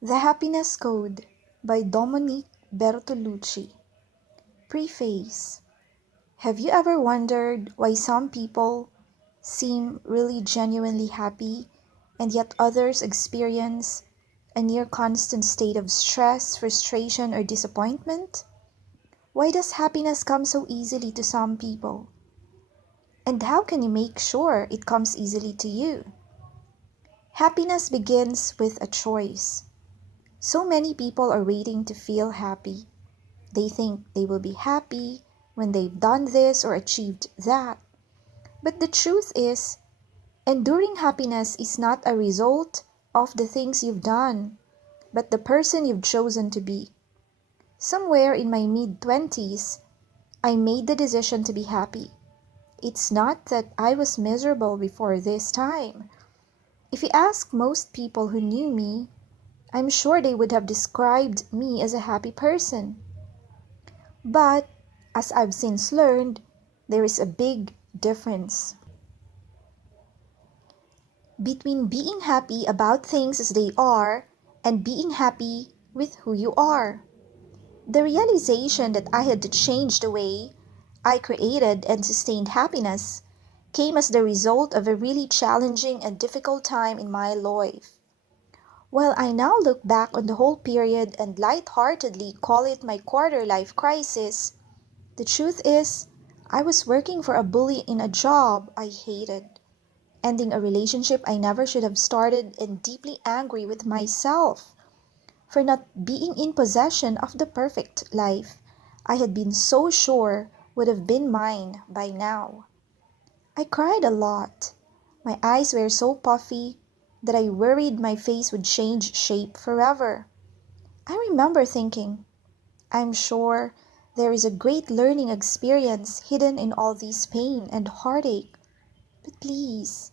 The Happiness Code by Domonique Bertolucci. Preface. Have you ever wondered why some people seem really genuinely happy and yet others experience a near constant state of stress, frustration, or disappointment? Why does happiness come so easily to some people? And how can you make sure it comes easily to you? Happiness begins with a choice. So many people are waiting to feel happy. They think they will be happy when they've done this or achieved that. But the truth is, enduring happiness is not a result of the things you've done, but the person you've chosen to be. Somewhere in my mid-20s, I made the decision to be happy. It's not that I was miserable before this time. If you ask most people who knew me, I'm sure they would have described me as a happy person. But, as I've since learned, there is a big difference between being happy about things as they are and being happy with who you are. The realization that I had to change the way I created and sustained happiness came as the result of a really challenging and difficult time in my life. While I now look back on the whole period and lightheartedly call it my quarter-life crisis, the truth is, I was working for a bully in a job I hated, ending a relationship I never should have started, and deeply angry with myself for not being in possession of the perfect life I had been so sure would have been mine by now. I cried a lot. My eyes were so puffy that I worried my face would change shape forever. I remember thinking, I'm sure there is a great learning experience hidden in all this pain and heartache. But please,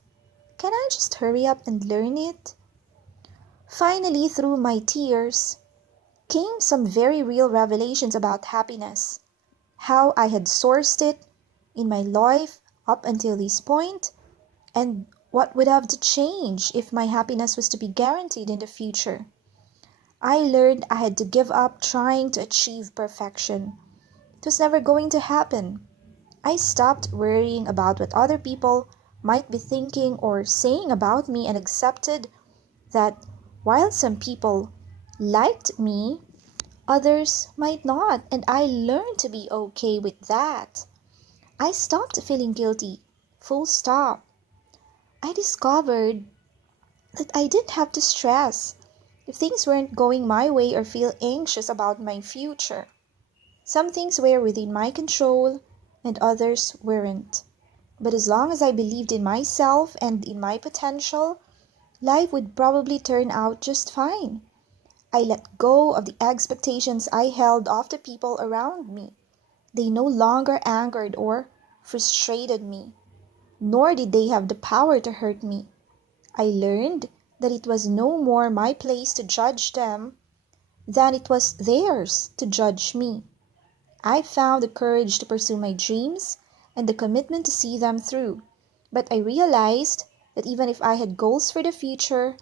can I just hurry up and learn it? Finally, through my tears, came some very real revelations about happiness, how I had sourced it in my life up until this point, and what would have to change if my happiness was to be guaranteed in the future. I learned I had to give up trying to achieve perfection. It was never going to happen. I stopped worrying about what other people might be thinking or saying about me and accepted that while some people liked me, others might not, and I learned to be okay with that. I stopped feeling guilty. Full stop. I discovered that I didn't have to stress if things weren't going my way or feel anxious about my future. Some things were within my control and others weren't. But as long as I believed in myself and in my potential, life would probably turn out just fine. I let go of the expectations I held of the people around me. They no longer angered or frustrated me, nor did they have the power to hurt me. I learned that it was no more my place to judge them than it was theirs to judge me. I found the courage to pursue my dreams and the commitment to see them through. But I realized that even if I had goals for the future,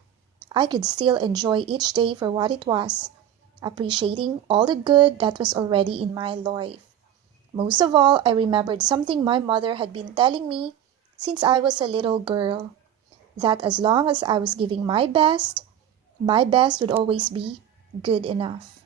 I could still enjoy each day for what it was, appreciating all the good that was already in my life. Most of all, I remembered something my mother had been telling me since I was a little girl, that as long as I was giving my best would always be good enough.